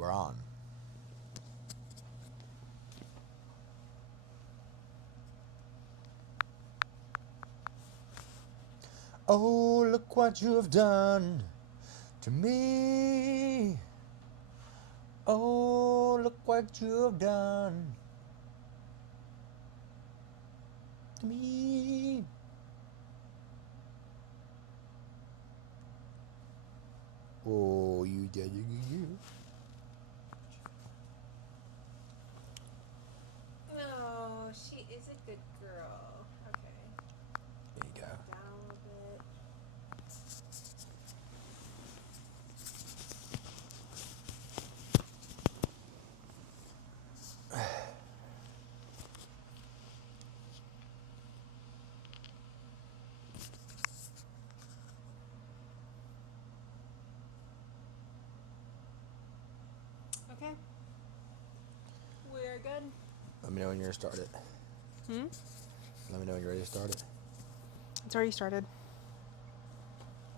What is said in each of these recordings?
We're on. Oh, look what you have done to me. Oh, look what you have done to me. Oh, you did you. No, she is a good girl. Okay. There you go. Down a little bit. Okay. We're good. Let me know when you're ready to start it. Let me know when you're ready to start it. It's already started.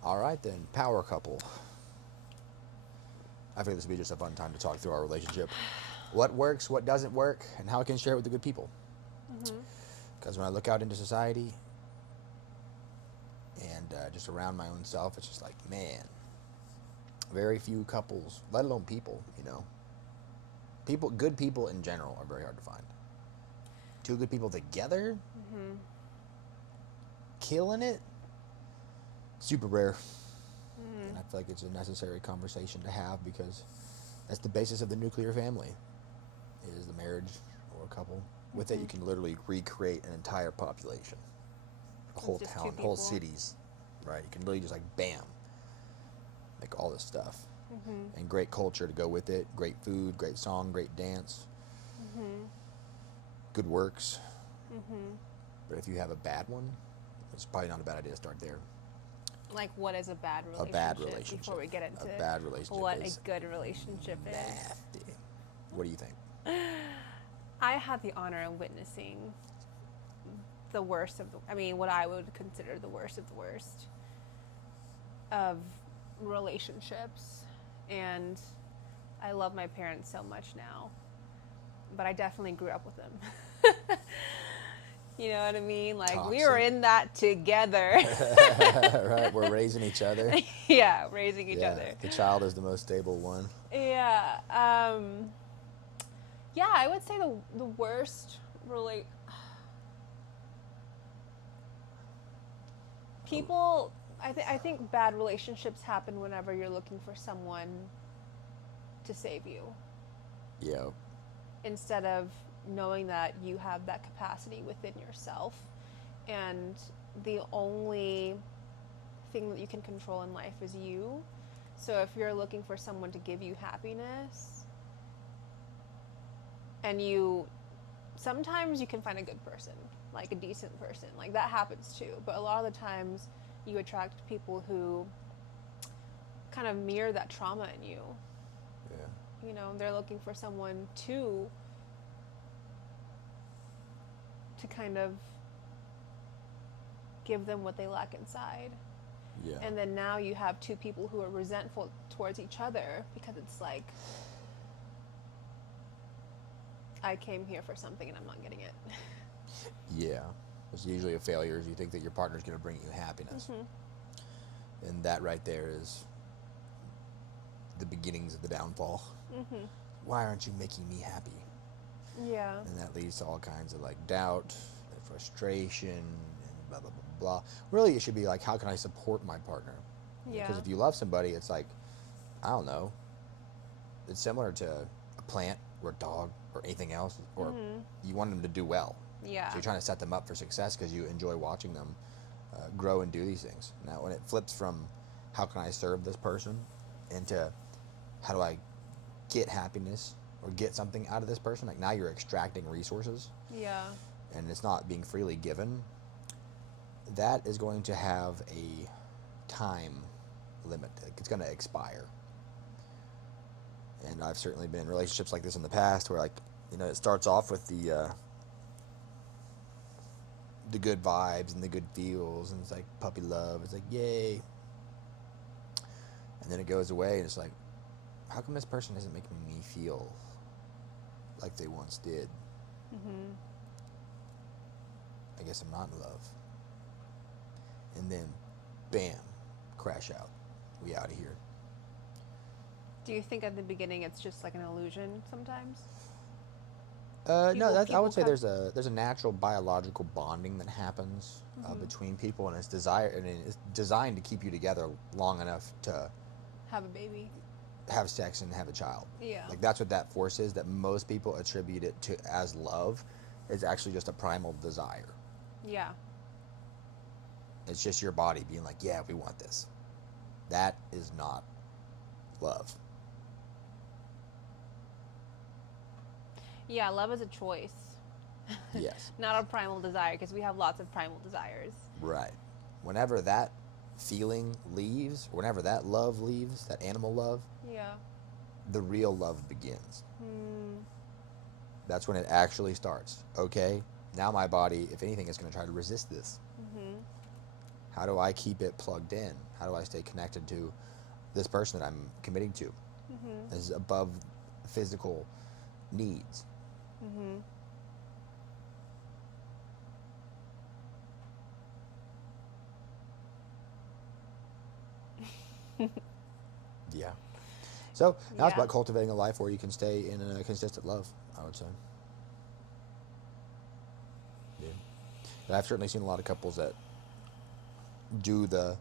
All right then, power couple. I think this would be just a fun time to talk through our relationship. What works, what doesn't work, and how I can share it with the good people. Because when I look out into society and just around my own self, it's just like, man, very few couples, let alone people, you know. Good people in general are very hard to find. Two good people together, killing it, super rare. And I feel like it's a necessary conversation to have because that's the basis of the nuclear family, is the marriage or a couple. With it, you can literally recreate an entire population, a whole just town, two whole people. cities, right? You can literally just like bam, like all this stuff, and great culture to go with it. Great food, great song, great dance, good works. But if you have a bad one, it's probably not a bad idea to start there. Like, what is a bad relationship? A bad relationship. Before we get into a bad relationship what is a good relationship is. nasty. What do you think? I had the honor of witnessing the worst of what I would consider the worst of the worst of relationships. And I love my parents so much now, but I definitely grew up with them. You know what I mean? Like, Toxic. we were in that together. Right, we're raising each other. Yeah, raising each other. The child is the most stable one. Yeah. Yeah, I would say the worst people. I think bad relationships happen whenever you're looking for someone to save you, Yeah. instead of knowing that you have that capacity within yourself, and the only thing that you can control in life is you. So if you're looking for someone to give you happiness, and sometimes you can find a good person, like a decent person, like that happens too, but a lot of the times you attract people who kind of mirror that trauma in you. Yeah. You know, they're looking for someone to kind of give them what they lack inside. Yeah. And then now you have two people who are resentful towards each other because it's like, I came here for something and I'm not getting it. Yeah. It's usually a failure is you think that your partner's going to bring you happiness. And that right there is the beginnings of the downfall. Why aren't you making me happy? Yeah. And that leads to all kinds of like doubt and frustration and blah, blah, blah, blah. Really, it should be like, how can I support my partner? Yeah. Because if you love somebody, it's like, I don't know, it's similar to a plant or a dog or anything else, or you want them to do well. Yeah. So you're trying to set them up for success because you enjoy watching them grow and do these things. Now, when it flips from how can I serve this person into how do I get happiness or get something out of this person, like now you're extracting resources. Yeah. And it's not being freely given. That is going to have a time limit. It's going to expire. And I've certainly been in relationships like this in the past where, like, you know, it starts off with the good vibes and the good feels, and it's like puppy love. It's like, yay. And then it goes away, and it's like, how come this person isn't making me feel like they once did? Mm-hmm. I guess I'm not in love. And then, bam, crash out. We out of here. Do you think at the beginning it's just like an illusion sometimes? No, I would say there's a natural biological bonding that happens between people, and it's designed to keep you together long enough to have a baby, have sex, and have a child. Yeah. Like that's what that force is that most people attribute it to as love. It's actually just a primal desire. Yeah. It's just your body being like, yeah, we want this. That is not love. Yeah, love is a choice. Yes. Not a primal desire, because we have lots of primal desires. Right. Whenever that feeling leaves, whenever that love leaves, that animal love, Yeah. the real love begins. That's when it actually starts. Okay, now my body, if anything, is going to try to resist this. How do I keep it plugged in? How do I stay connected to this person that I'm committing to? This is above physical needs. Yeah. So now it's about cultivating a life where you can stay in a consistent love, I would say. Yeah. And I've certainly seen a lot of couples that do the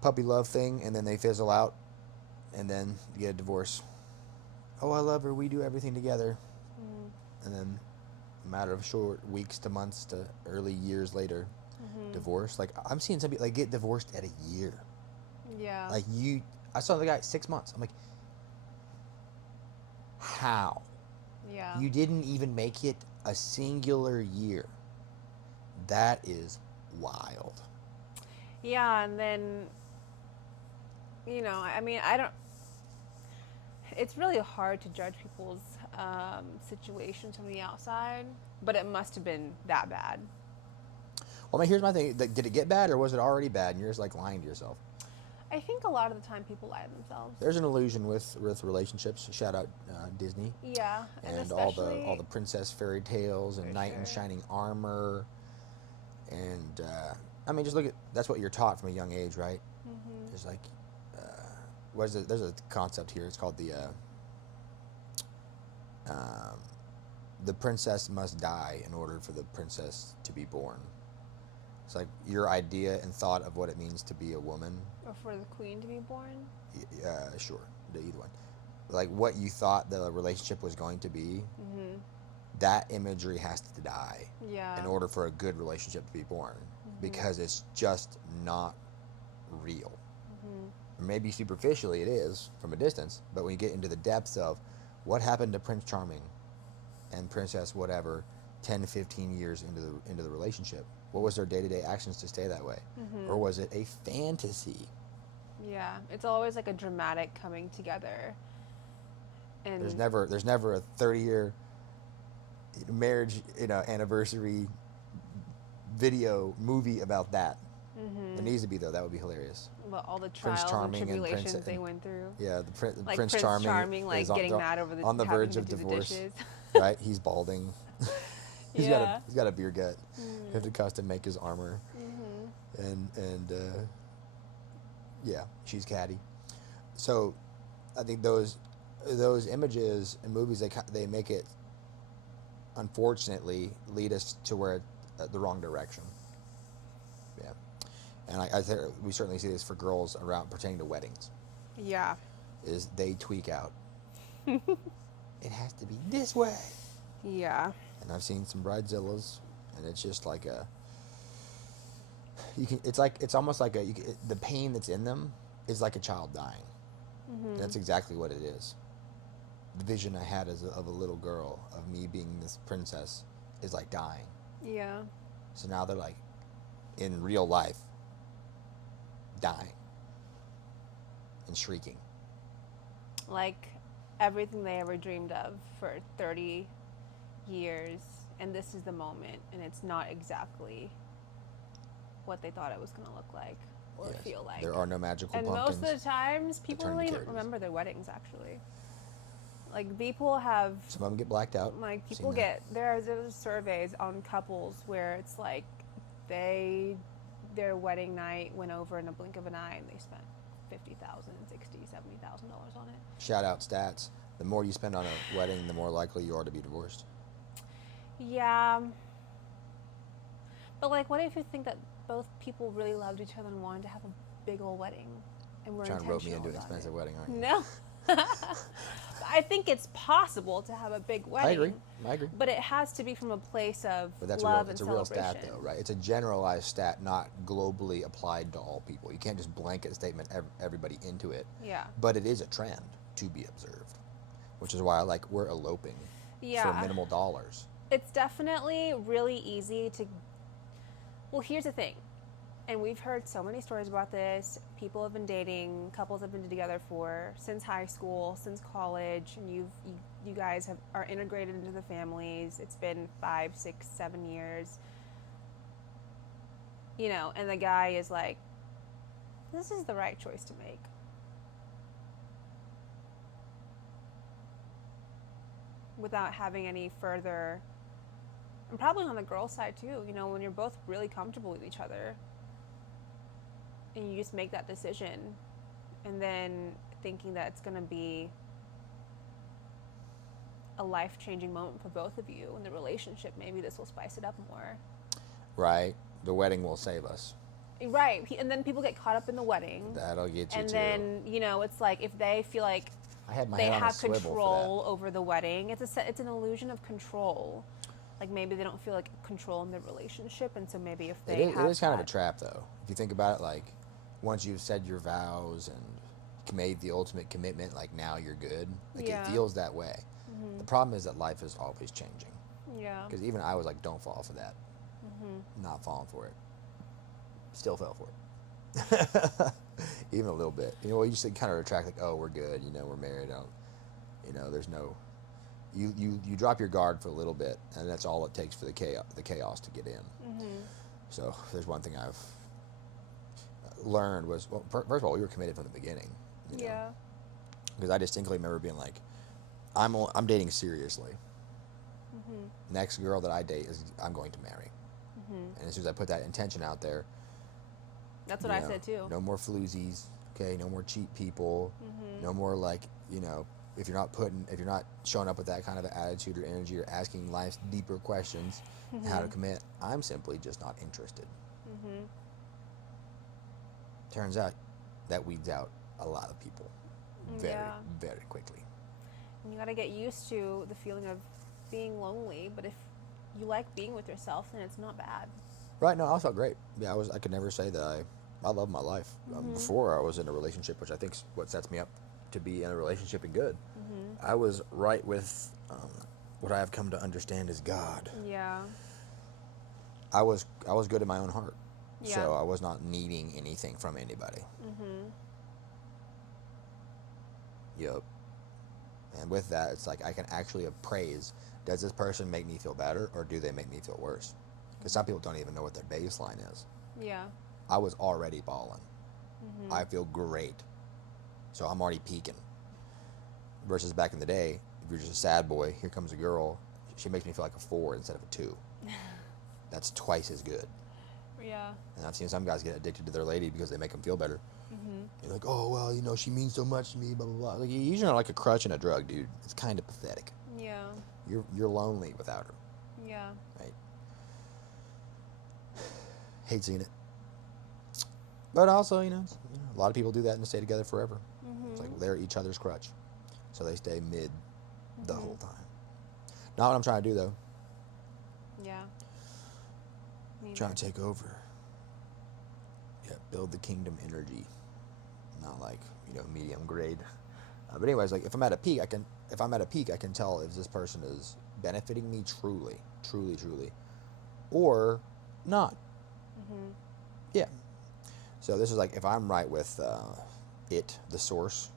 puppy love thing and then they fizzle out and then get a divorce. Oh, I love her. We do everything together. And then a matter of short weeks to months to early years later, divorce. Like I'm seeing some people like get divorced at a year. Yeah. Like I saw the guy 6 months. I'm like, how? Yeah. You didn't even make it a singular year. That is wild. Yeah, and then, I mean, it's really hard to judge people's situations from the outside, but it must have been that bad. Well, I mean, here's my thing. Did it get bad or was it already bad and you're just like lying to yourself? I think a lot of the time people lie to themselves. There's an illusion with relationships. Shout out Disney. Yeah, and all the princess fairy tales and knight in shining armor, and I mean, just look at that's what you're taught from a young age, right? There's like, there's a concept here. It's called the princess must die in order for the princess to be born. It's like your idea and thought of what it means to be a woman. Or for the queen to be born? Sure, either one. Like what you thought the relationship was going to be, that imagery has to die in order for a good relationship to be born, because it's just not real. Maybe superficially it is from a distance, but when you get into the depths of what happened to Prince Charming and Princess whatever 10, 15 years into the relationship, what was their day-to-day actions to stay that way? Or was it a fantasy? Yeah, it's always like a dramatic coming together. And there's never a 30-year marriage anniversary movie about that. There needs to be, though. That would be hilarious. But all the trials and tribulations they went through. Yeah, like Prince Charming like getting mad over on the verge of divorce. Right, he's balding. He's got a beer gut. You have to custom make his armor. And yeah, she's catty. So I think those images and movies, they make it, unfortunately, lead us to where the wrong direction. Yeah, and I think we certainly see this for girls around pertaining to weddings. Yeah, is they tweak out. It has to be this way. Yeah. And I've seen some bridezillas, and it's just like it's almost like the pain that's in them is like a child dying. That's exactly what it is. The vision I had of a little girl of me being this princess is like dying. Yeah. So now they're like, in real life, dying and shrieking. Like everything they ever dreamed of for 30 years, and this is the moment, and it's not exactly what they thought it was going to look like. or Yes. feel like. There are no magical And pumpkins. most of the times, people turn don't into even carriages. remember their weddings, actually. Like, people have, Some of them get blacked out. like, Seen people that. there's surveys on couples where it's like their wedding night went over in a blink of an eye and they spent $50,000, $60,000, $70,000 on it. Shout out stats. The more you spend on a wedding, the more likely you are to be divorced. Yeah. But, like, what if you think that both people really loved each other and wanted to have a big old wedding? And were Trying to rope me into intentional an about expensive it? wedding, aren't you? No. I think it's possible to have a big wedding. I agree. But it has to be from a place of But that's love it's and a real celebration. stat, though, right? It's a generalized stat, not globally applied to all people. You can't just blanket statement everybody into it. Yeah. But it is a trend to be observed, which is why we're eloping Yeah. for minimal dollars. It's definitely really easy to. Well, here's the thing, and we've heard so many stories about this. People have been dating, couples have been together since high school, since college, and you guys are integrated into the families. It's been 5, 6, 7 years, and the guy is like, "This is the right choice to make." Without having any further. And probably on the girl side too, when you're both really comfortable with each other and you just make that decision and then thinking that it's going to be a life-changing moment for both of you in the relationship, maybe this will spice it up more. Right. The wedding will save us. Right. And then people get caught up in the wedding. That'll get you and too. then, it's like if they feel like I had my they head on a have swivel control over the wedding, it's an illusion of control. Like maybe they don't feel like control in their relationship, and so maybe if they it is kind of a trap, though. If you think about it, like once you've said your vows and made the ultimate commitment, like now you're good. Like Yeah. it feels that way. Mm-hmm. The problem is that life is always changing. Yeah. Because even I was like, don't fall for that. Mm-hmm. Not falling for it. Still fell for it. Even a little bit. You just kind of retract, like, oh, we're good. We're married. There's no. You drop your guard for a little bit, and that's all it takes for the chaos to get in. Mm-hmm. So there's one thing I've learned was, well, first of all, we were committed from the beginning. Yeah. Because I distinctly remember being like, I'm dating seriously. Mm-hmm. Next girl that I date I'm going to marry. Mm-hmm. And as soon as I put that intention out there, That's what I said too. no more floozies. Okay, no more cheap people. Mm-hmm. No more if you're not showing up with that kind of attitude or energy or asking life's deeper questions, Mm-hmm. how to commit, I'm simply just not interested. Mm-hmm. Turns out that weeds out a lot of people very, Yeah. very quickly. And you got to get used to the feeling of being lonely, but if you like being with yourself, then it's not bad. Right? No, I felt great. Yeah, I could never say that I love my life. Mm-hmm. Before I was in a relationship, which I think is what sets me up to be in a relationship and good. Mm-hmm. I was right with what I have come to understand is God. Yeah. I was good in my own heart. Yeah. So I was not needing anything from anybody. Mm-hmm. Yep. And with that, it's like I can actually appraise, does this person make me feel better or do they make me feel worse? Because some people don't even know what their baseline is. Yeah. I was already balling. Mm-hmm. I feel great. So I'm already peaking. Versus back in the day, if you're just a sad boy, here comes a girl, she makes me feel like a 4 instead of a 2. That's twice as good. Yeah. And I've seen some guys get addicted to their lady because they make them feel better. Mm-hmm. You're like, oh, well, she means so much to me, blah, blah, blah. Like, you're using her like a crutch and a drug, dude. It's kind of pathetic. Yeah. You're lonely without her, Yeah. right? Hate seeing it. But also, a lot of people do that and stay together forever. Mm-hmm. It's like they're each other's crutch. So they stay mid the Mm-hmm. whole time. Not what I'm trying to do, though. Yeah. I'm trying to take over. Yeah, build the kingdom energy. Not like, medium grade. But anyways, like if I'm at a peak, I can tell if this person is benefiting me truly, or not. Mm-hmm. Yeah. So this is like if I'm right with the source,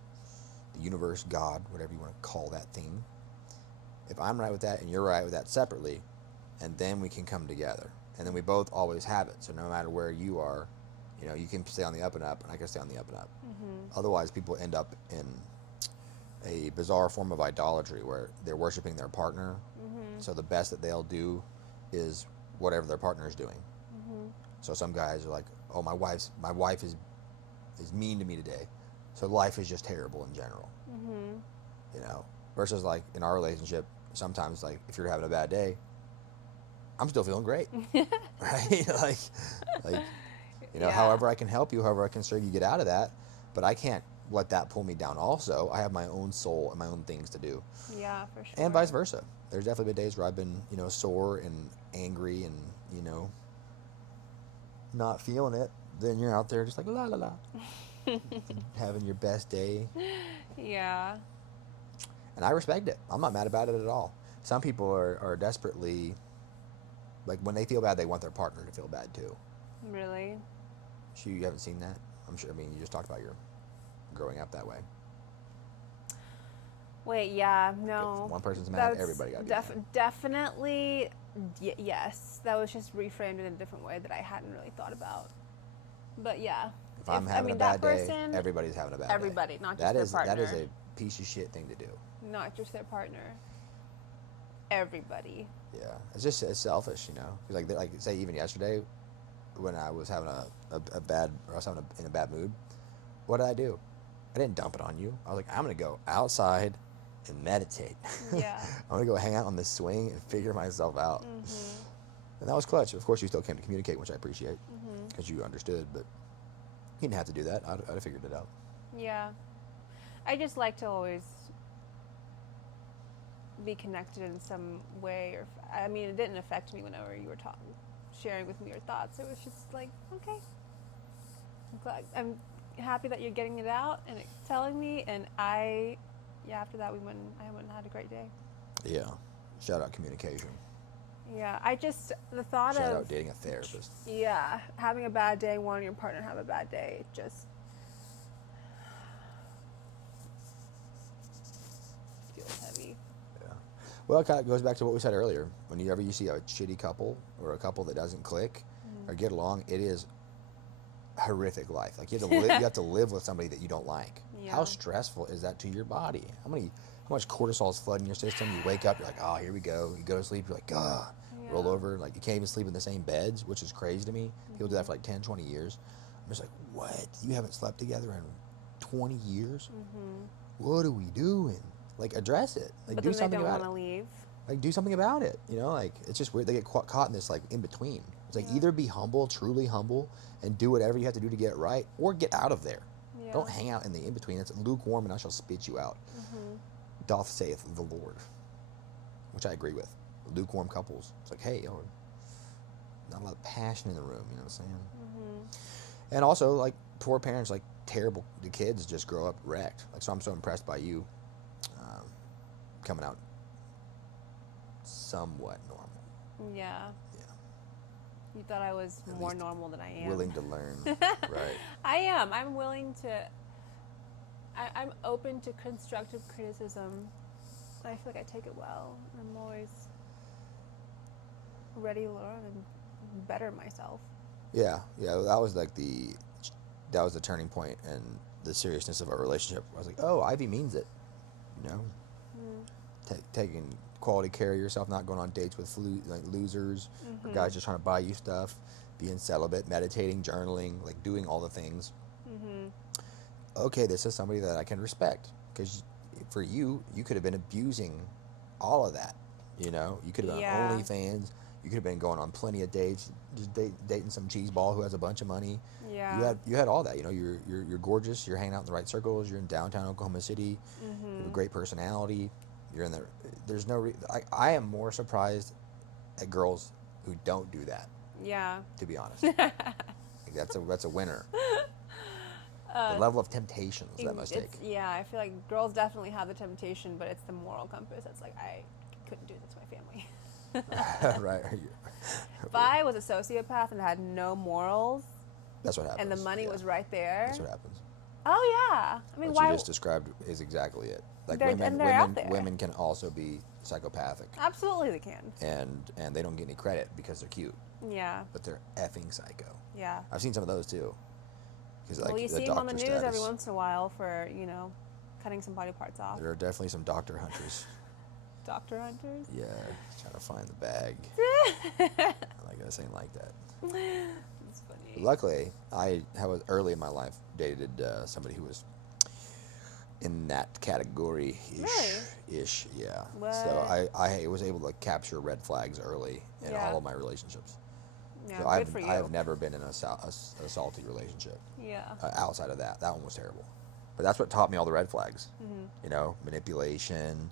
the universe, God, whatever you want to call that thing. If I'm right with that and you're right with that separately, and then we can come together. And then we both always have it. So no matter where you are, You know, you can stay on the up and up, and I can stay on the up and up. Mm-hmm. Otherwise, people end up in a bizarre form of idolatry where they're worshiping their partner. Mm-hmm. So the best that they'll do is whatever their partner is doing. Mm-hmm. So some guys are like, oh, my wife is mean to me today, so life is just terrible in general. Mm-hmm. You know, versus like in our relationship, sometimes like if you're having a bad day, I'm still feeling great, right? like, you know, Yeah. however I can help you, however I can serve you, get out of that, but I can't let that pull me down. Also, I have my own soul and my own things to do. Yeah, for sure. And vice versa. There's definitely been days where I've been, you know, sore and angry and, you know, not feeling it. Then you're out there just like la la la, having your best day. Yeah. And I respect it. I'm not mad about it at all. Some people are desperately, like when they feel bad, they want their partner to feel bad too. Really? You haven't seen that? I'm sure. I mean, you just talked about your growing up that way. Wait, yeah, no. If one person's mad, everybody got to be mad. Definitely, yes. That was just reframed in a different way that I hadn't really thought about. But yeah. If I'm having a bad day, everybody's having a bad day. Everybody, not just their partner. That is a piece of shit thing to do. Not just their partner. Everybody. Yeah, it's selfish, you know. Like say even yesterday, when I was having a bad mood, what did I do? I didn't dump it on you. I was like, I'm gonna go outside and meditate. Yeah. I'm gonna go hang out on this swing and figure myself out. Mm-hmm. And that was clutch. Of course, you still came to communicate, which I appreciate, Mm-hmm. because you understood. But you didn't have to do that. I'd have figured it out. Yeah. I just like to always be connected in some way. Or I mean, it didn't affect me whenever you were sharing with me your thoughts. It was just like, okay. I'm happy that you're getting it out and telling me. And after that, I went and had a great day. Yeah. Shout out communication. Yeah, the thought Shout of out dating a therapist. Yeah, having a bad day, wanting your partner to have a bad day, it just feels heavy. Yeah. Well, it kind of goes back to what we said earlier. Whenever you see a shitty couple or a couple that doesn't click or get along, it is horrific life. Like you have to live with somebody that you don't like. Yeah. How stressful is that to your body? How much cortisol is flooding your system? You wake up, you're like, oh, here we go. You go to sleep, you're like, ah, roll over. Like you can't even sleep in the same beds, which is crazy to me. People do that for like 10, 20 years. I'm just like, what? You haven't slept together in 20 years? Mm-hmm. What are we doing? Like address it. Like do something about it. But they don't want to leave. Like do something about it. You know, like it's just weird. They get caught in this like in between. It's like either be humble, truly humble, and do whatever you have to do to get it right, or get out of there. Yeah. Don't hang out in the in between. It's lukewarm, and I shall spit you out. Mm-hmm. Doth saith the Lord, which I agree with. Lukewarm couples. It's like, hey, not a lot of passion in the room. You know what I'm saying? Mm-hmm. And also, like poor parents, like terrible. The kids just grow up wrecked. Like so, I'm so impressed by you, coming out somewhat normal. Yeah. Yeah. You thought I was At more least normal than I am. Willing to learn. Right. I am. I'm willing to. I'm open to constructive criticism. I feel like I take it well. I'm always ready to learn and better myself. Yeah. That was the turning point and the seriousness of our relationship. I was like, oh, Ivy means it. You know, taking quality care of yourself, not going on dates with losers or guys just trying to buy you stuff, being celibate, meditating, journaling, like doing all the things. Mm-hmm. Okay, this is somebody that I can respect, because for you could have been abusing all of that. You know, you could have been on OnlyFans. You could have been going on plenty of dates, just dating some cheeseball who has a bunch of money. Yeah. You had all that. You know, you're gorgeous. You're hanging out in the right circles. You're in downtown Oklahoma City. Mm-hmm. You have a great personality. You're in there. There's no. I am more surprised at girls who don't do that. Yeah. To be honest, like that's a winner. The level of temptations that must take. Yeah, I feel like girls definitely have the temptation, but it's the moral compass that's like, I couldn't do this to my family. Right. If I was a sociopath and had no morals, that's what happens. and the money was right there. That's what happens. Oh yeah, I mean, what you just described is exactly it. Like they're out there. Women can also be psychopathic. Absolutely, they can. And they don't get any credit because they're cute. Yeah. But they're effing psycho. Yeah. I've seen some of those too. Because Well, you the see him on the doctor news every status. once in a while for, cutting some body parts off. There are definitely some doctor hunters. Doctor hunters? Yeah, trying to find the bag. Like this ain't like that. That's funny. Luckily, I was early in my life dated somebody who was in that category ish, yeah. What? So I was able to capture red flags early in Yeah. all of my relationships. Yeah, So good for you. I've never been in a salty relationship. Yeah. Outside of that one was terrible. But that's what taught me all the red flags. Mm-hmm. Manipulation,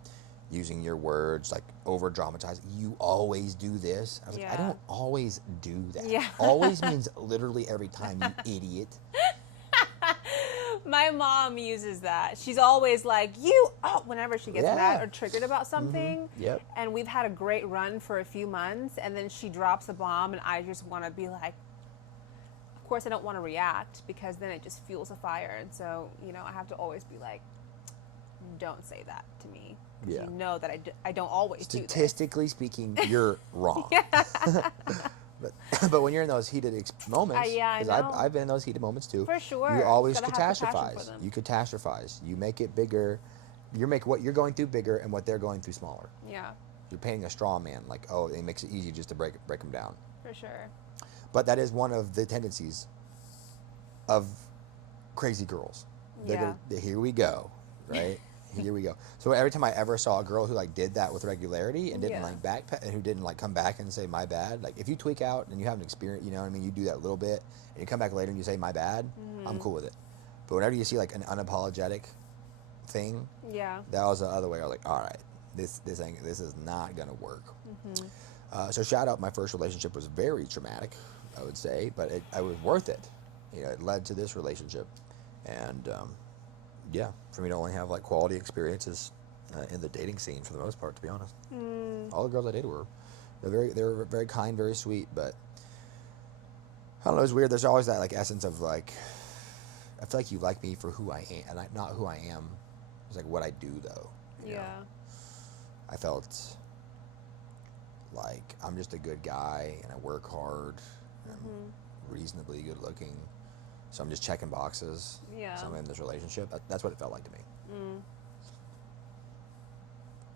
using your words, like over dramatizing. You always do this. I was like, I Yeah. don't always do that. Yeah. Always means literally every time, you idiot. My mom uses that. She's always like, whenever she gets mad or triggered about something. Yep. And we've had a great run for a few months, and then she drops a bomb, and I just want to be like, of course I don't want to react, because then it just fuels a fire. And so, I have to always be like, don't say that to me. 'Cause Yeah. you know that I don't always do this. Statistically speaking, you're wrong. But when you're in those heated moments, yeah, I know. I've been in those heated moments too. For sure. You always Gotta have the passion for catastrophize. them. You catastrophize. You make it bigger. You make what you're going through bigger and what they're going through smaller. Yeah, You're painting a straw man, like, oh, it makes it easy just to break them down. for sure. But that is one of the tendencies of crazy girls. Here we go, right? Here we go. So every time I ever saw a girl who did that with regularity and didn't backpedal, and who didn't come back and say my bad, if you tweak out and you have an experience, you do that a little bit and you come back later and you say my bad, I'm cool with it. But whenever you see an unapologetic thing, Yeah. that was the other way. I was like, all right, this is not gonna work. So shout out, my first relationship was very traumatic, I would say, but it was worth it. It led to this relationship, and for me to only have quality experiences in the dating scene for the most part, to be honest. All the girls I dated they were very kind, very sweet, but I don't know, it's weird. There's always that essence of I feel like you like me for who I am, and not who I am. It's what I do though. you know? Yeah. I felt like I'm just a good guy and I work hard. And I'm reasonably good looking. So I'm just checking boxes. Yeah. So I'm in this relationship. That's what it felt like to me.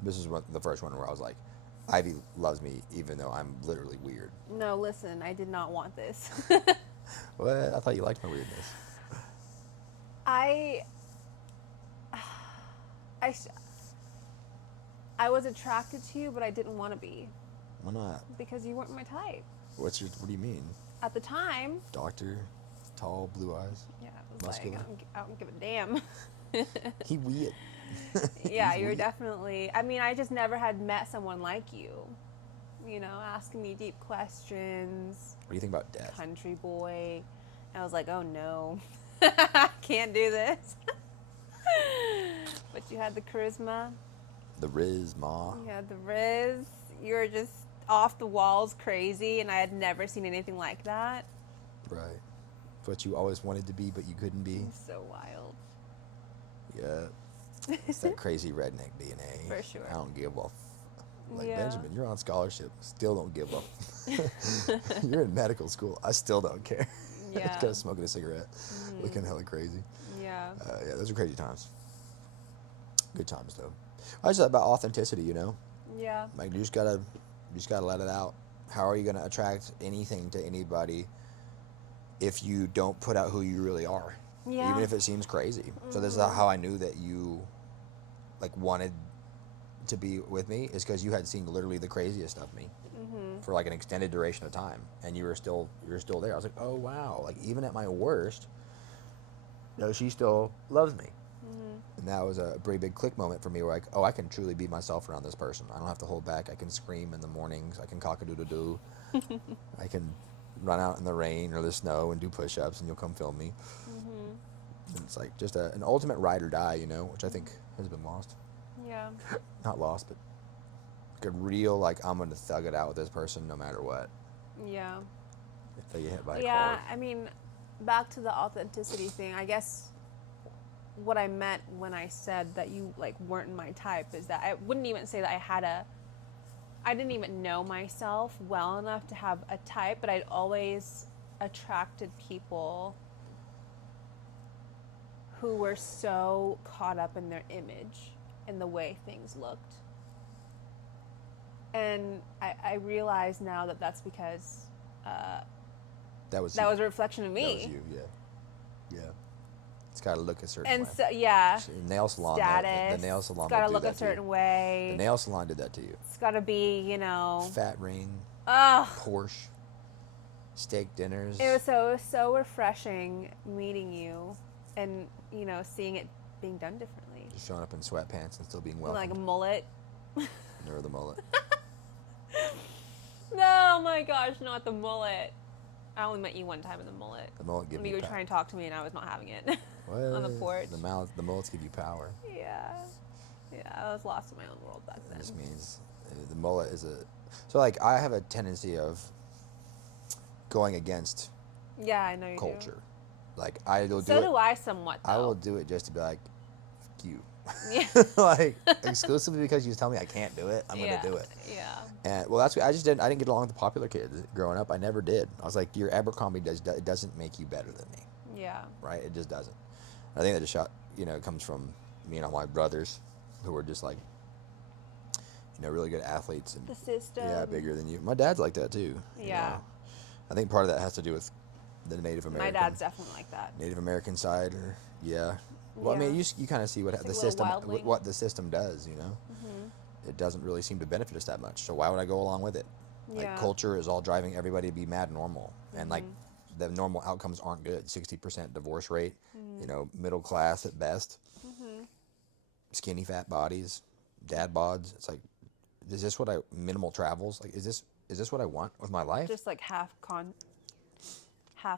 This is the first one where I was like, Ivy loves me even though I'm literally weird. No, listen, I did not want this. What? I thought you liked my weirdness. I was attracted to you, but I didn't want to be. Why not? Because you weren't my type. What do you mean? At the time. Doctor, tall, blue eyes. Yeah, it was Muscular. I don't give a damn. He weird. Yeah, He's you're weird. definitely, I just never had met someone like you. Asking me deep questions. What do you think about death? Country boy. And I was like, oh no. Can't do this. But you had the charisma. The Riz, Ma. You had the riz. You were just off the walls crazy, and I had never seen anything like that. Right. It's what you always wanted to be, but you couldn't be. So wild. Yeah. It's that crazy redneck DNA. For sure. I don't give a Yeah. Benjamin, you're on scholarship. Still don't give a You're in medical school. I still don't care. Yeah. Just kind of smoking a cigarette, looking hella crazy. Yeah. Yeah, those are crazy times. Good times though. I just thought about authenticity, Yeah. you just gotta let it out. How are you gonna attract anything to anybody if you don't put out who you really are? Yeah. Even if it seems crazy. So this is how I knew that you wanted to be with me, is because you had seen literally the craziest of me for an extended duration of time, and you were still there. I was like, oh wow, even at my worst, she still loves me. And that was a pretty big click moment for me, where I can truly be myself around this person. I don't have to hold back. I can scream in the mornings. I can cock-a-doodle-doo. I can run out in the rain or the snow and do push-ups, and you'll come film me. And it's just an ultimate ride or die, which I think has been lost. Yeah. Not lost, but a real, I'm going to thug it out with this person no matter what. Yeah. If they get hit by a Yeah, car. back to the authenticity thing, I guess what I meant when I said that you weren't my type is that I wouldn't even say that I didn't even know myself well enough to have a type, but I'd always attracted people who were so caught up in their image and the way things looked. And I realize now that that's because that was a reflection of me. That was you, yeah. It's got to look a certain and way. So, yeah. Nail salon. Status. The nail salon. It's got to look a certain way. The nail salon did that to you. It's got to be, you know. Fat ring. Porsche. Steak dinners. It was so refreshing meeting you, and you know, seeing it being done differently. Just showing up in sweatpants and still being welcomed. Like a mullet. Never the mullet. No, my gosh, not the mullet. I only met you one time in the mullet. The mullet gives me you were power. trying to talk to me and I was not having it. What? On the porch. The mullets give you power. Yeah, I was lost in my own world back then. This means the mullet is so like I have a tendency of going against I know you culture. Do. Like I will do so it. do I somewhat, though. I will do it just to be like, fuck you. Yeah. Like exclusively because you tell me I can't do it, I'm gonna do it. Yeah. And well, I didn't get along with the popular kids growing up. I never did. I was like, your Abercrombie it doesn't make you better than me. Yeah. Right? It just doesn't. I think that just comes from me and all my brothers who were just like, really good athletes and the system. Yeah, bigger than you. My dad's like that too. Yeah. I think part of that has to do with the Native American. My dad's definitely like that. Native American side, or Well, I mean, you kind of see what like the system does. Mm-hmm. It doesn't really seem to benefit us that much. So why would I go along with it? Yeah. Like culture is all driving everybody to be mad normal, and like the normal outcomes aren't good. 60% divorce rate. Middle class at best. Mm-hmm. Skinny fat bodies, dad bods. It's like, is this what minimal travels? Like, is this what I want with my life? Just like half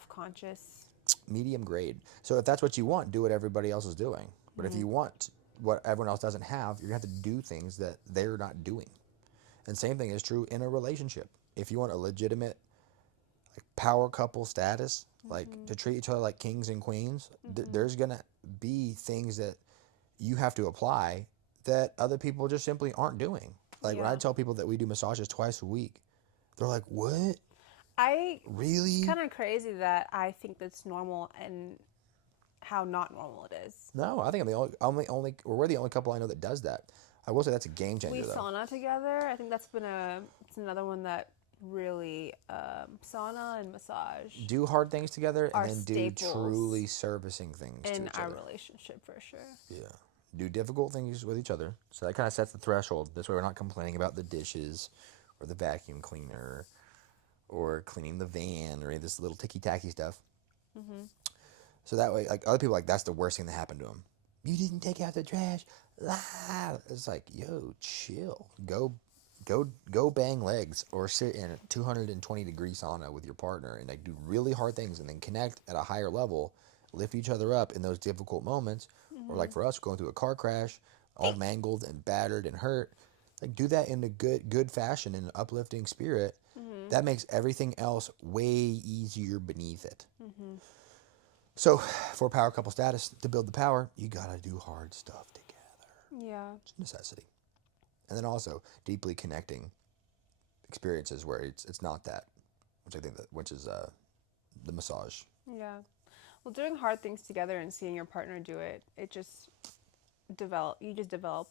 conscious. Medium grade. So if that's what you want, do what everybody else is doing. But if you want what everyone else doesn't have, you're going to have to do things that they're not doing. And same thing is true in a relationship. If you want a legitimate power couple status, like to treat each other like kings and queens, there's going to be things that you have to apply that other people just simply aren't doing. Like when I tell people that we do massages twice a week, they're like, what? Really? It's kind of crazy that I think that's normal and how not normal it is. No, I think we're the only couple I know that does that. I will say that's a game changer. We sauna together. I think that's it's another one that really sauna and massage do hard things together and then do staples truly servicing things in to each our other. Relationship for sure. Yeah, do difficult things with each other. So that kind of sets the threshold. This way, we're not complaining about the dishes or the vacuum cleaner or cleaning the van or any of this little ticky-tacky stuff. Mm-hmm. So that way, like other people, like that's the worst thing that happened to them. You didn't take out the trash. It's like, yo, chill. Go bang legs or sit in a 220-degree sauna with your partner and like do really hard things and then connect at a higher level, lift each other up in those difficult moments. Or like for us, going through a car crash, all mangled and battered and hurt. Like do that in a good fashion, in an uplifting spirit. That makes everything else way easier beneath it. So for power couple status, to build the power, you gotta do hard stuff together. Yeah. It's a necessity. And then also deeply connecting experiences where it's not that, which is the massage. Yeah. Well, doing hard things together and seeing your partner do it, you just develop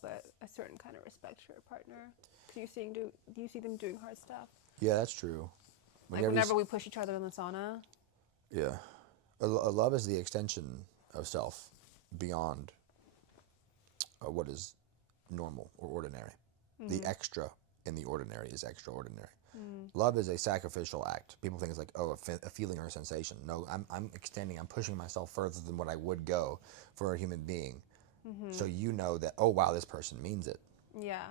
a certain kind of respect for your partner. Do you see them doing hard stuff? Yeah, that's true. Whenever we push each other in the sauna. Yeah. A love is the extension of self beyond what is normal or ordinary. The extra in the ordinary is extraordinary. Love is a sacrificial act. People think it's like, a feeling or a sensation. No, I'm pushing myself further than what I would go for a human being. So you know that, oh, wow, this person means it. Yeah.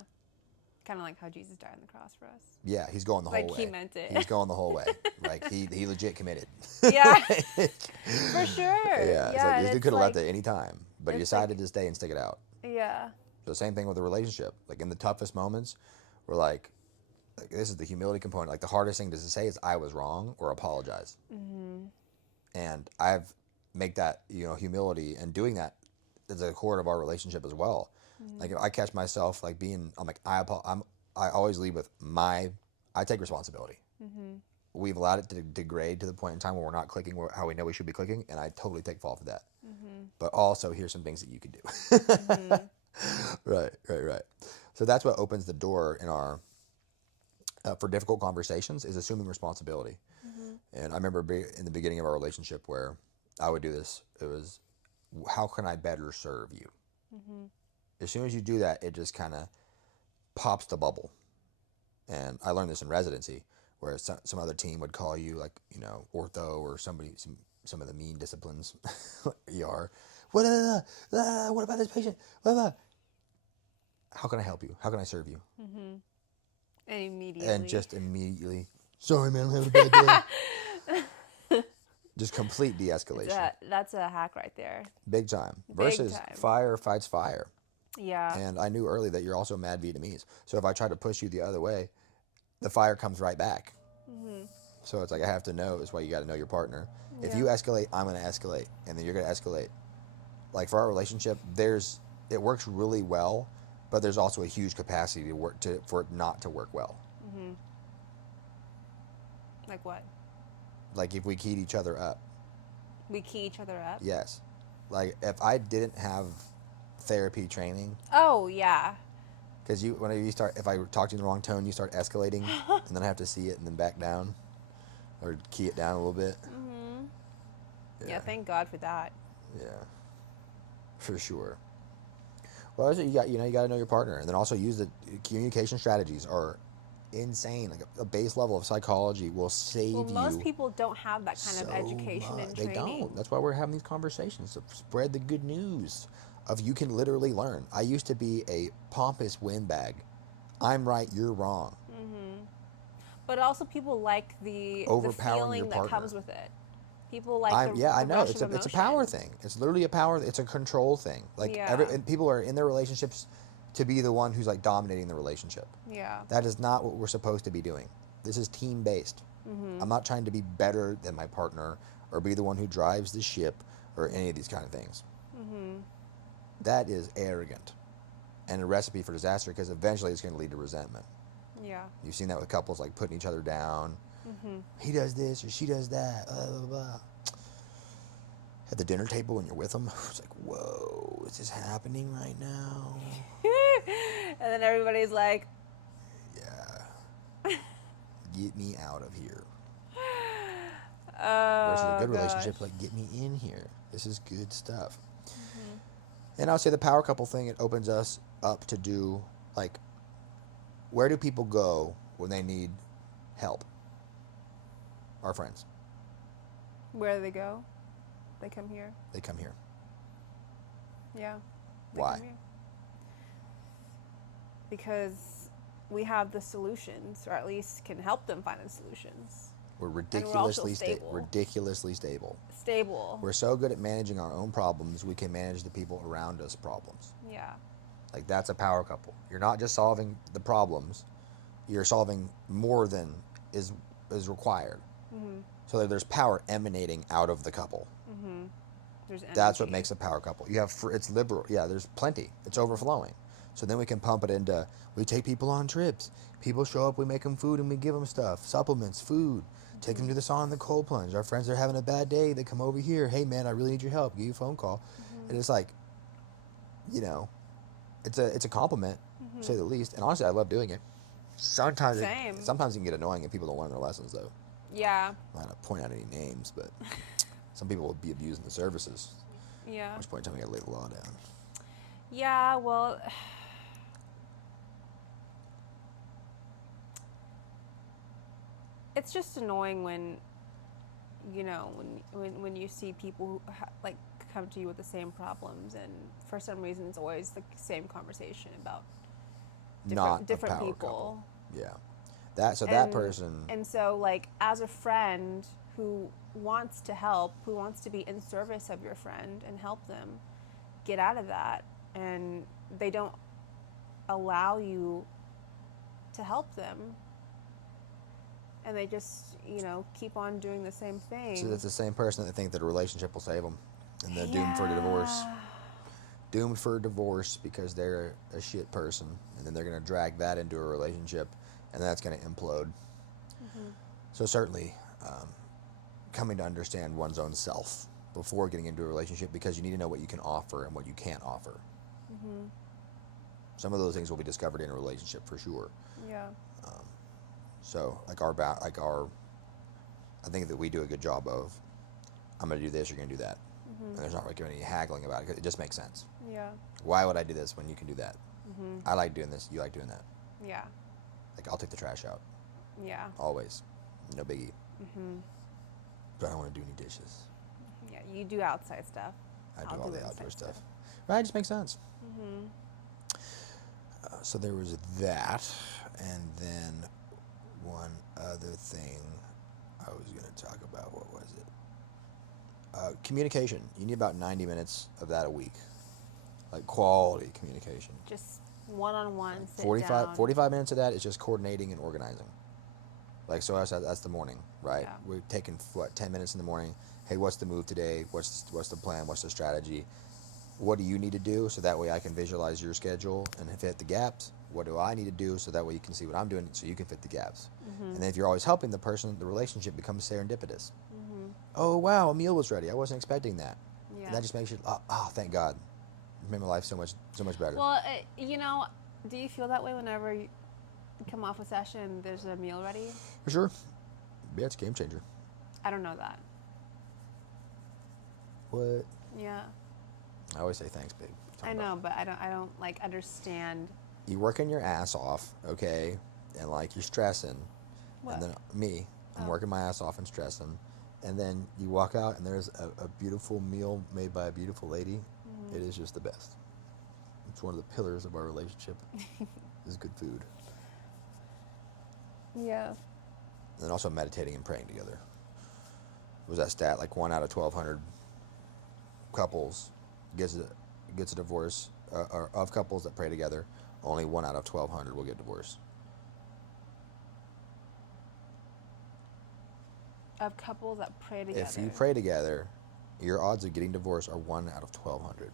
Kind of like how Jesus died on the cross for us. Yeah, he's going the whole way. Like he meant it. He's going the whole way. Like he legit committed. Yeah, for sure. Yeah, he could have left at any time, but he decided to stay and stick it out. Yeah. So same thing with a relationship. Like in the toughest moments, we're like this is the humility component. Like the hardest thing to say is I was wrong or apologize. And I've make that humility and doing that is the core of our relationship as well. Like if I catch myself like I'm like I always lead with I take responsibility. We've allowed it to degrade to the point in time where we're not clicking how we know we should be clicking, and I totally take fault for that. but also here's some things that you could do. Right. So that's what opens the door in our for difficult conversations is assuming responsibility. And I remember in the beginning of our relationship where I would do this. It was, how can I better serve you? As soon as you do that, it just kind of pops the bubble. And I learned this in residency, where some other team would call you, like, you know, ortho or somebody, some of the mean disciplines, ER. What about this patient? How can I help you? How can I serve you? And immediately. And just immediately, sorry, man, I'm having a bad day. Just complete de-escalation. That's a hack right there. Big time. Versus fire fights fire. Yeah. And I knew early that you're also mad Vietnamese. So if I try to push you the other way, the fire comes right back. So it's like, I have to know. It's why you got to know your partner. If you escalate, I'm going to escalate. And then you're going to escalate. Like for our relationship, it works really well, but there's also a huge capacity for it not to work well. Like what? Like if we keyed each other up. We key each other up? Yes. Like if I didn't have therapy training. Oh, yeah. Because whenever you start, if I talk to you in the wrong tone, you start escalating, and then I have to see it and then back down, or key it down a little bit. Yeah, thank God for that. Yeah, for sure. Well, you got to know your partner, and then also use the communication strategies are insane. Like a base level of psychology will save you. Well, most people don't have that kind of education and training. They don't. That's why we're having these conversations to spread the good news. You can literally learn. I used to be a pompous windbag. I'm right, you're wrong. But also people like the feeling that comes with it. People like the I know. rush It's of a power thing. It's literally a power. It's a control thing. Like and people are in their relationships to be the one who's like dominating the relationship. Yeah. That is not what we're supposed to be doing. This is team based. I'm not trying to be better than my partner or be the one who drives the ship or any of these kind of things. That is arrogant and a recipe for disaster, because eventually it's going to lead to resentment. Yeah. You've seen that with couples, like putting each other down. He does this or she does that. Blah, blah, blah. At the dinner table when you're with them, it's like, whoa, is this happening right now? And then everybody's like, yeah, get me out of here. Versus a good relationship, like, get me in here. This is good stuff. And I'll say the power couple thing, it opens us up to do, like, where do people go when they need help? Our friends. Where do they go? They come here. They come here. Yeah. Why? Because we have the solutions, or at least can help them find the solutions. We're ridiculously stable. Stable. We're so good at managing our own problems, we can manage the people around us problems. Yeah. Like, that's a power couple. You're not just solving the problems, you're solving more than is required. So that there's power emanating out of the couple. There's energy. That's what makes a power couple. You have it's liberal. Yeah, there's plenty. It's overflowing. So then we can pump it into, we take people on trips. People show up, we make them food and we give them stuff, supplements, food. Take them to the sauna and the cold plunge. Our friends are having a bad day. They come over here. Hey, man, I really need your help. Give you a phone call. And it's like, you know, it's a compliment, to say the least. And honestly, I love doing it. Sometimes it can get annoying if people don't learn their lessons, though. Yeah. I'm not going to point out any names, but some people will be abusing the services. Yeah. At which point in time, we got to lay the law down. Yeah, well, it's just annoying when, you know, when you see people who like come to you with the same problems, and for some reason it's always the same conversation about different people. Couple. Yeah. That person. And so, like, as a friend who wants to help, who wants to be in service of your friend and help them get out of that, and they don't allow you to help them, and they just, you know, keep on doing the same thing. So it's the same person that think that a relationship will save them, and they're doomed for a divorce. Doomed for a divorce because they're a shit person, and then they're going to drag that into a relationship, and that's going to implode. So certainly, coming to understand one's own self before getting into a relationship, because you need to know what you can offer and what you can't offer. Mhm. Some of those things will be discovered in a relationship for sure. Yeah. So I think that we do a good job of, I'm going to do this, you're going to do that. Mhm. And there's not really any haggling about it. It just makes sense. Yeah. Why would I do this when you can do that? Mhm. I like doing this, you like doing that. Yeah. Like, I'll take the trash out. Yeah. Always. No biggie. Mhm. But I don't want to do any dishes. Yeah. You do outside stuff. I I'll do all the inside outdoor stuff. Right? It just makes sense. Mhm. So there was that. And then one other thing I was going to talk about. What was it? Communication. You need about 90 minutes of that a week. Like, quality communication. Just one-on-one, sit 45 minutes of that is just coordinating and organizing. Like, so that's the morning, right? Yeah. We're taking, 10 minutes in the morning. Hey, what's the move today? What's the plan? What's the strategy? What do you need to do so that way I can visualize your schedule and fit the gaps? What do I need to do so that way you can see what I'm doing so you can fit the gaps? Mhm. And then if you're always helping the person, the relationship becomes serendipitous. Mhm. Oh, wow, a meal was ready. I wasn't expecting that. Yeah. And that just makes you, oh, thank God. It made my life so much better. Well, do you feel that way whenever you come off a session and there's a meal ready? For sure. Yeah, it's a game changer. I don't know that. What? Yeah. I always say thanks, babe. I know, but I don't like understand. You working your ass off, okay, and like you're stressing, What? and then I'm working my ass off and stressing, and then you walk out and there's a beautiful meal made by a beautiful lady. Mhm. It is just the best. It's one of the pillars of our relationship. Is good food. Yeah. And then also meditating and praying together. Was that stat like 1 out of 1,200 couples gets a divorce, or of couples that pray together, only 1 out of 1,200 will get divorced. Of couples that pray together. If you pray together, your odds of getting divorced are 1 out of 1,200.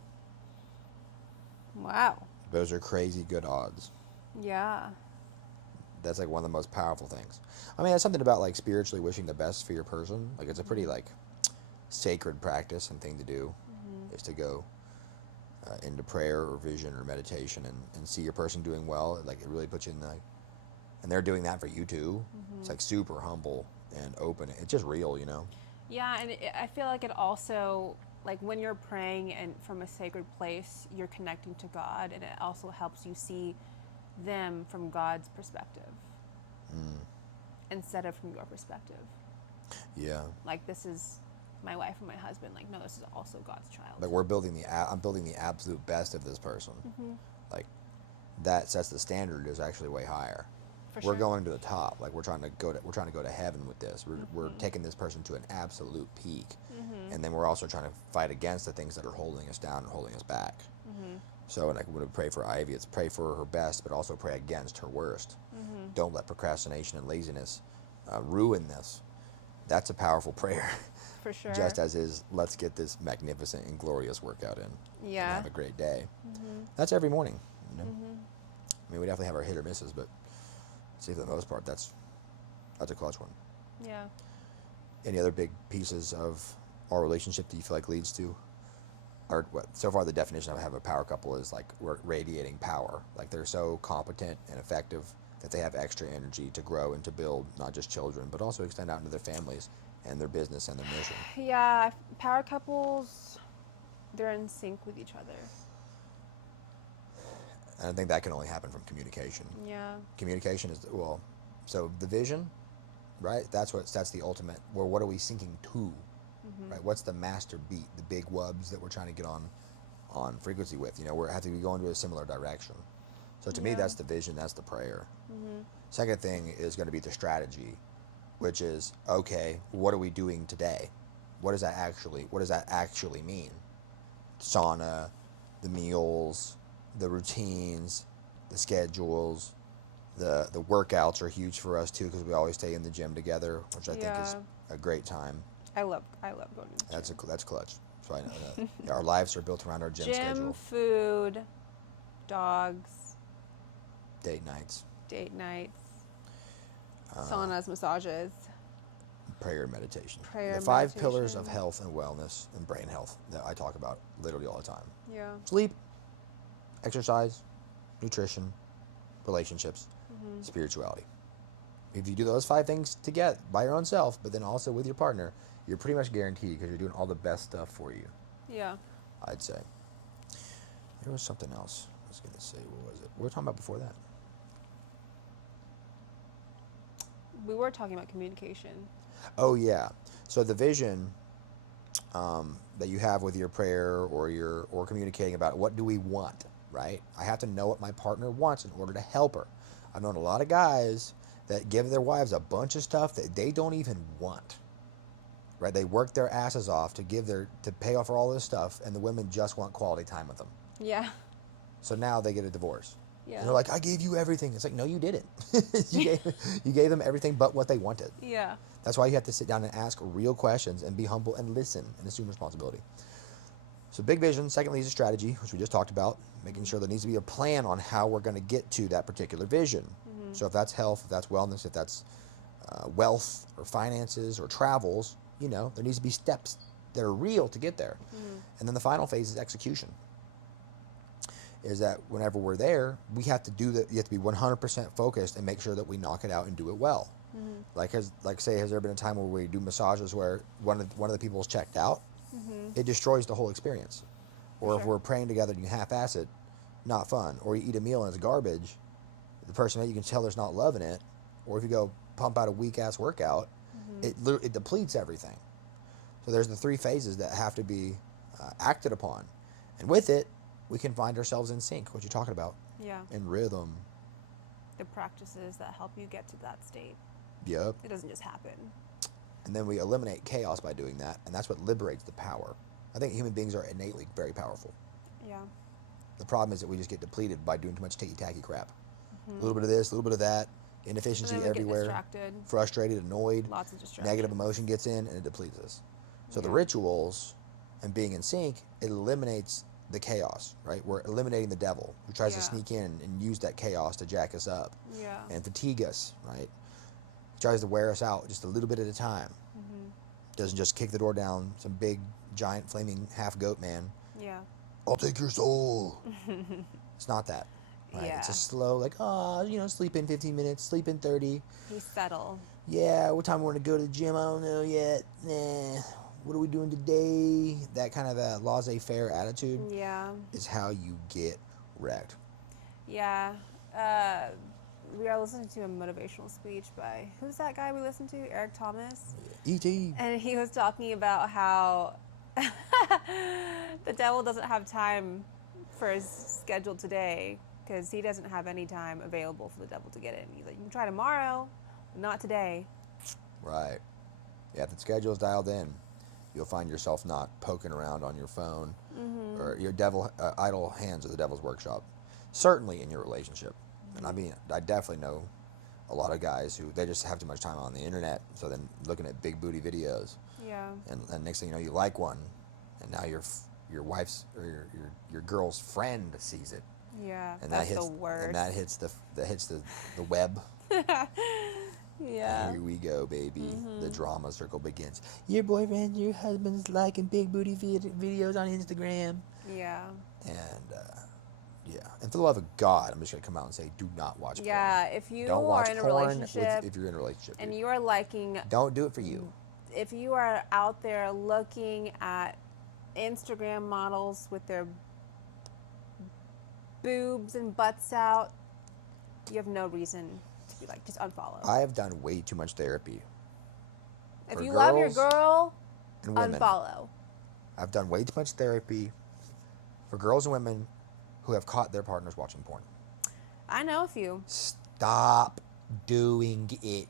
Wow. Those are crazy good odds. Yeah. That's like one of the most powerful things. I mean, it's something about like spiritually wishing the best for your person. Like, it's a pretty like sacred practice and thing to do, is to go into prayer or vision or meditation and see your person doing well. Like, it really puts you in the, and they're doing that for you too. It's like super humble and open. It's just real, you know? Yeah, and I feel like it also, like when you're praying and from a sacred place, you're connecting to God, and it also helps you see them from God's perspective instead of from your perspective. Yeah. Like, this is my wife and my husband. Like, no, this is also God's child. Like, I'm building the absolute best of this person. Like, that sets the standard is actually way higher. We're going to the top. Like, we're trying to go to heaven with this. We're taking this person to an absolute peak, and then we're also trying to fight against the things that are holding us down and holding us back. So, like, when we pray for Ivy, it's pray for her best, but also pray against her worst. Don't let procrastination and laziness ruin this. That's a powerful prayer. For sure. Just as is, let's get this magnificent and glorious workout in. Yeah. And have a great day. That's every morning. You know? I mean, we definitely have our hit or misses, but see, for the most part, that's a clutch one. Yeah. Any other big pieces of our relationship that you feel like leads to? Or what? So far, the definition of having a power couple is like we're radiating power. Like, they're so competent and effective that they have extra energy to grow and to build not just children, but also extend out into their families and their business and their mission. Yeah, power couples, they're in sync with each other. And I think that can only happen from communication. Yeah. Communication is, so the vision, right? That's the ultimate. Well, what are we syncing to? Right? What's the master beat, the big wubs that we're trying to get on frequency with? You know, we're have to be going to a similar direction. So to me, that's the vision, that's the prayer. Second thing is going to be the strategy, which is, okay, what are we doing today? What does that actually mean? Sauna, the meals, the routines, the schedules, the workouts are huge for us too, because we always stay in the gym together, which I think is a great time. I love going to the gym. That's clutch. So I know that. Our lives are built around our gym schedule. Food, dogs, Date nights, saunas, massages. Prayer and meditation. Prayer The and 5 pillars of meditation. health and wellness and brain health that I talk about literally all the time. Yeah. Sleep, exercise, nutrition, relationships, spirituality. If you do those 5 things together by your own self, but then also with your partner, you're pretty much guaranteed because you're doing all the best stuff for you, Yeah. I'd say. There was something else I was going to say. What was it? We were talking about before that. We were talking about communication. Oh, yeah. So the vision that you have with your prayer or communicating about what do we want, right? I have to know what my partner wants in order to help her. I've known a lot of guys that give their wives a bunch of stuff that they don't even want, right? They work their asses off to pay off for all this stuff, and the women just want quality time with them. Yeah. So now they get a divorce. Yeah. And they're like, I gave you everything. It's like, no, you didn't. you gave them everything but what they wanted. Yeah. That's why you have to sit down and ask real questions and be humble and listen and assume responsibility. So big vision. Secondly is a strategy, which we just talked about, making sure there needs to be a plan on how we're going to get to that particular vision. So if that's health, if that's wellness, if that's wealth or finances or travels, there needs to be steps that are real to get there. And then the final phase is execution. Is that whenever we're there, we have to you have to be 100% focused and make sure that we knock it out and do it well. Has there been a time where we do massages where one of the people's checked out? It destroys the whole experience. Or if we're praying together and you half-ass it, not fun. Or you eat a meal and it's garbage, the person that you can tell there's not loving it. Or if you go pump out a weak-ass workout, it depletes everything. So there's the 3 phases that have to be acted upon. And with it, we can find ourselves in sync, what you're talking about. Yeah. In rhythm. The practices that help you get to that state. Yep. It doesn't just happen. And then we eliminate chaos by doing that, and that's what liberates the power. I think human beings are innately very powerful. Yeah. The problem is that we just get depleted by doing too much ticky-tacky crap. A little bit of this, a little bit of that, inefficiency And then we get everywhere, distracted. frustrated, annoyed, Lots of distraction. negative emotion gets in, and it depletes us. So the Yeah. rituals and being in sync, it eliminates the chaos, right? We're eliminating the devil who tries to sneak in and use that chaos to jack us up and fatigue us, right? He tries to wear us out just a little bit at a time. Doesn't just kick the door down, some big, giant, flaming half-goat man. Yeah. I'll take your soul. It's not that. Right? Yeah. It's a slow, sleep in 15 minutes, sleep in 30. He's subtle. Yeah, what time we're going to go to the gym? I don't know yet. Nah. What are we doing today? That kind of a laissez-faire attitude is how you get wrecked. Yeah. We are listening to a motivational speech by, who's that guy we listened to? Eric Thomas? E.T. And he was talking about how the devil doesn't have time for his schedule today because he doesn't have any time available for the devil to get in. He's like, you can try tomorrow, but not today. Right. Yeah, if the schedule's dialed in, you'll find yourself not poking around on your phone or your idle hands at the devil's workshop. Certainly in your relationship. And I definitely know a lot of guys who they just have too much time on the internet, so then looking at big booty videos. Yeah. And next thing you know, you like one, and now your wife's or your girl's friend sees it. Yeah. And that's that hits the worst. And that hits the web. Yeah. Here we go, baby. The drama circle begins. Your boyfriend, your husband's liking big booty videos on Instagram. Yeah. And and for the love of God, I'm just gonna come out and say, do not watch porn. Yeah, if you Don't watch are in a porn relationship if you're in a relationship. and you are liking, Don't do it for you. if you are out there looking at Instagram models with their boobs and butts out, you have no reason to be like, just unfollow. I have done way too much therapy. If for you love your girls girl, and women. unfollow. I've done way too much therapy for girls and women who have caught their partners watching porn. I know a few. Stop doing it.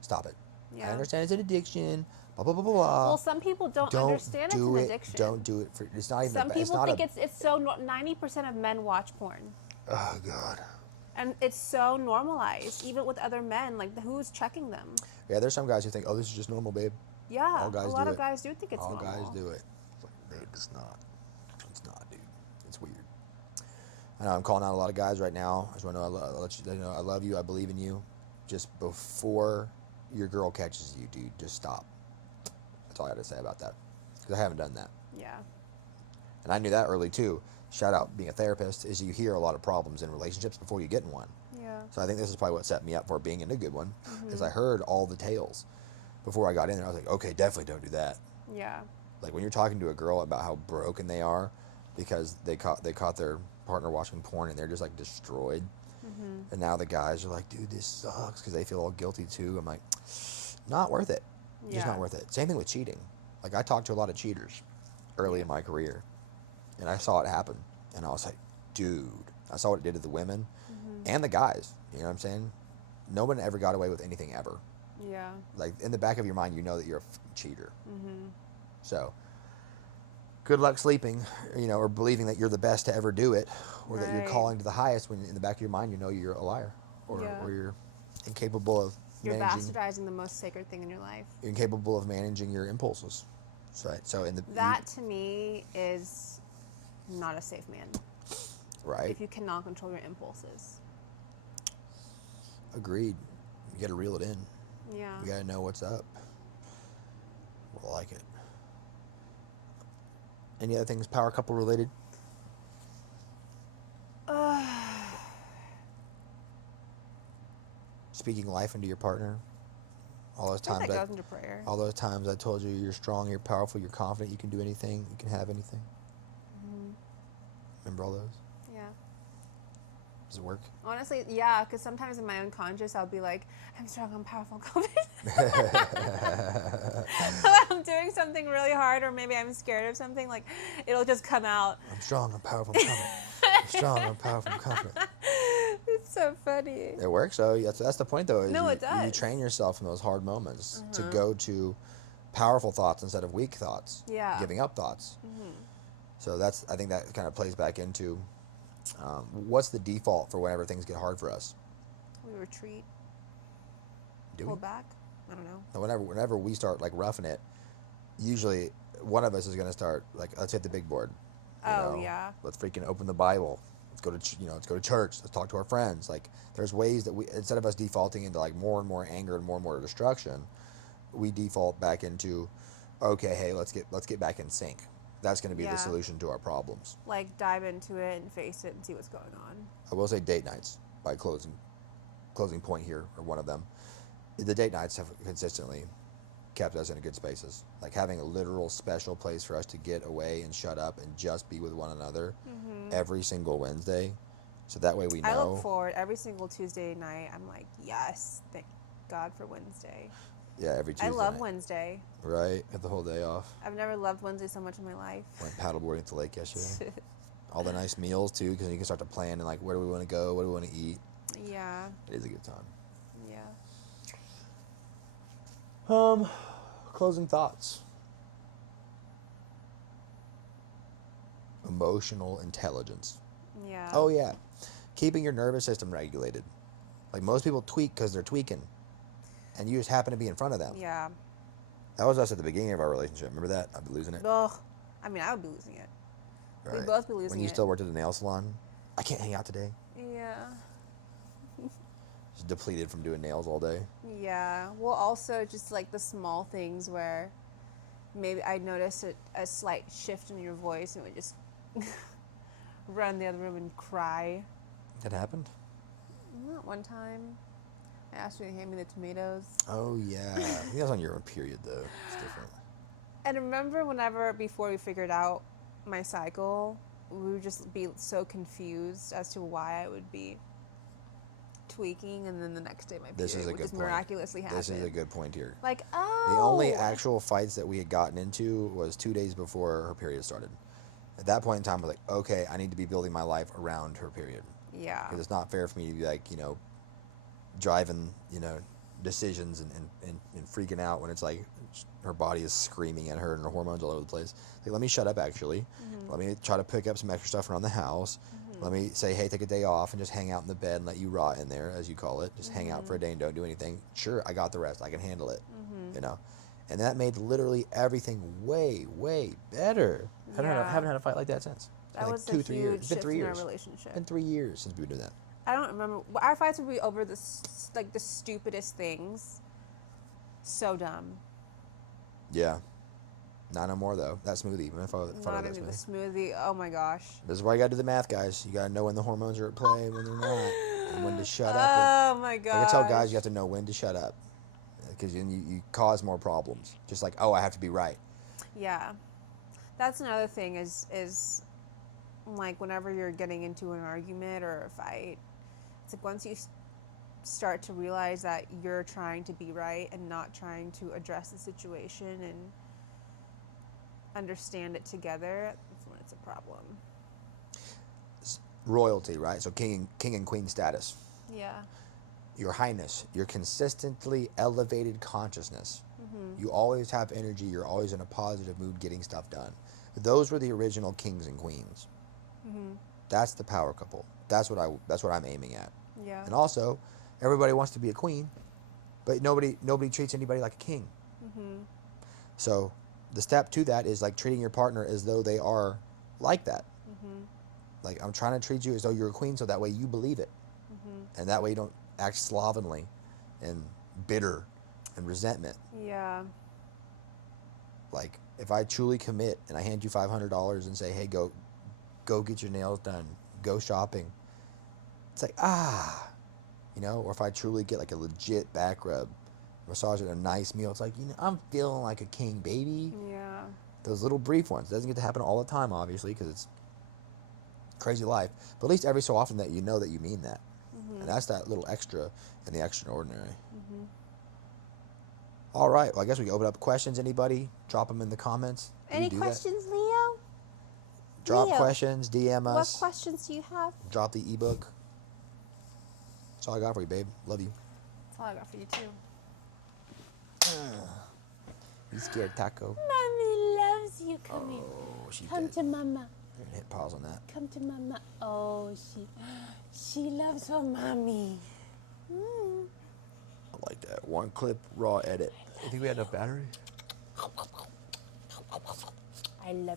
Stop it. Yeah. I understand it's an addiction. Blah blah blah blah blah. Well, some people don't understand it's an addiction. Don't do it for. It's not even. Some people think it's so. 90% of men watch porn. Oh God. And it's so normalized, even with other men. Like, who's checking them? Yeah, there's some guys who think, oh, this is just normal, babe. Yeah, All guys a lot do of it. guys do think it's All normal. guys do it. It's like, babe, it's not. It's not, dude. It's weird. I know I'm calling out a lot of guys right now. I just want to let you know I love you. I believe in you. Just before your girl catches you, dude, just stop. That's all I got to say about that. Because I haven't done that. Yeah. And I knew that early too. Shout out being a therapist is you hear a lot of problems in relationships before you get in one. Yeah. So I think this is probably what set me up for being in a good one, Mm-hmm. is I heard all the tales before I got in there. I was like, okay, definitely don't do that. Yeah. Like when you're talking to a girl about how broken they are because they caught their partner watching porn and they're just like destroyed. Mm-hmm. And now the guys are like, dude, this sucks, because they feel all guilty too. I'm like, not worth it. Just not worth it. Same thing with cheating. Like I talked to a lot of cheaters early in my career, and I saw it happen, and I was like, dude, I saw what it did to the women and the guys. You know what I'm saying? No one ever got away with anything ever. Yeah. Like in the back of your mind, you know that you're a cheater. Mm-hmm. So good luck sleeping, or believing that you're the best to ever do it, or that you're Right. calling to the highest, when in the back of your mind you know you're a liar, or you're incapable of You're managing. bastardizing the most sacred thing in your life. You're incapable of managing your impulses. So in the That to me is not a safe man. right. If you cannot control your impulses. Agreed. You got to reel it in. Yeah. You got to know what's up. Well, I like it. Any other things power couple related? Speaking life into your partner. All those I think times that goes into prayer. all those times I told you you're strong, you're powerful, you're confident, you can do anything, you can have anything. Mm-hmm. Remember all those? Yeah. Does it work? Honestly, yeah, because sometimes in my unconscious, I'll be like, I'm strong, I'm powerful, I'm confident. I'm doing something really hard, or maybe I'm scared of something, like, it'll just come out. I'm strong, I'm powerful, I'm confident. I'm strong, I'm powerful, I'm confident. It's so funny. It works, though. That's the point, though. Is No, you, it does. You train yourself in those hard moments to go to powerful thoughts instead of weak thoughts. Yeah. Giving up thoughts. Mm-hmm. So I think that kind of plays back into what's the default for whenever things get hard for us? We retreat. Do we? Pull back. I don't know. And whenever we start like roughing it, usually one of us is going to start like, let's hit the big board. Yeah. Let's freaking open the Bible. Let's go to let's go to church. Let's talk to our friends. Like there's ways that we, instead of us defaulting into like more and more anger and more destruction, we default back into, okay, hey, let's get back in sync. That's going to be the solution to our problems. Like dive into it and face it and see what's going on. I will say date nights by closing point here, or one of them. The date nights have consistently kept us in good spaces. Like having a literal special place for us to get away and shut up and just be with one another every single Wednesday. So that way we know. I look forward every single Tuesday night. I'm like, yes, thank God for Wednesday. Yeah, every Tuesday I love night. Wednesday. Right? Get the whole day off. I've never loved Wednesday so much in my life. Went paddleboarding at the lake yesterday. All the nice meals too, because you can start to plan and like, where do we want to go? What do we want to eat? Yeah. It is a good time. Yeah. Closing thoughts. Emotional intelligence. Yeah. Oh yeah, keeping your nervous system regulated. Like most people tweak because they're tweaking, and you just happen to be in front of them. Yeah. That was us at the beginning of our relationship. Remember that? I'd be losing it. Ugh. I mean, I would be losing it. Right. We'd both be losing it. When you still worked at the nail salon, I can't hang out today. Yeah. Just depleted from doing nails all day. Yeah. Well, also just like the small things where maybe I noticed a slight shift in your voice and would just run the other room and cry. That happened? Not one time. I asked you to hand me the tomatoes. Oh yeah. I think that was on your own period though. It's different. And remember before we figured out my cycle, we would just be so confused as to why I would be tweaking, and then the next day my period would just miraculously happen. This is a good point here. Like, oh. The only actual fights that we had gotten into was 2 days before her period started. At that point in time, I was like, okay, I need to be building my life around her period. Yeah. Because it's not fair for me to be like, driving, decisions and freaking out when it's like her body is screaming at her and her hormones all over the place. Like, let me shut up, actually. Mm-hmm. Let me try to pick up some extra stuff around the house. Mm-hmm. Let me say, hey, take a day off and just hang out in the bed and let you rot in there, as you call it. Just hang out for a day and don't do anything. Sure, I got the rest. I can handle it, And that made literally everything way, way better. Yeah. Haven't had a fight like that since. That was 2-3 years. It's been 3 in our years. relationship. It's been 3 years since we've been doing that. I don't remember. Our fights would be over the stupidest things. So dumb. Yeah. Not no more, though. That smoothie. Even if I Not that into the smoothie. smoothie. Oh my gosh. This is why you got to do the math, guys. You got to know when the hormones are at play, when they're not, and when to shut up. Oh my Like I tell gosh. guys, you have to know when to shut up, because then you cause more problems. Just like, oh, I have to be right. Yeah. That's another thing is like whenever you're getting into an argument or a fight, it's like once you start to realize that you're trying to be right and not trying to address the situation and understand it together, that's when it's a problem. Royalty, right? So king and queen status. Yeah. Your Highness, your consistently elevated consciousness. You always have energy. You're always in a positive mood getting stuff done. Those were the original kings and queens. That's the power couple. That's what I'm aiming at. Yeah. And also, everybody wants to be a queen, but nobody treats anybody like a king. So the step to that is like treating your partner as though they are like that. Like, I'm trying to treat you as though you're a queen, so that way you believe it. And that way you don't act slovenly and bitter and resentment. Yeah. Like, if I truly commit and I hand you $500 and say, hey, go get your nails done, go shopping, it's like, you know. Or if I truly get like a legit back rub, massage and a nice meal, it's like, you know, I'm feeling like a king, baby. Yeah. Those little brief ones. It doesn't get to happen all the time, obviously, because it's crazy life. But at least every so often that you know that you mean that. And that's that little extra in the extraordinary. All right. Well, I guess we can open up questions. Anybody? Drop them in the comments. Any questions, Leo? Drop Leo, questions. DM us. What questions do you have? Drop the ebook. That's all I got for you, babe. Love you. That's all I got for you, too. You scared, Taco? Mommy loves you. Come here. She Come dead. to Mama. We're gonna hit pause on that. Come to Mama. Oh, she loves her mommy. I like that. One clip, raw edit. You think we had enough battery? I love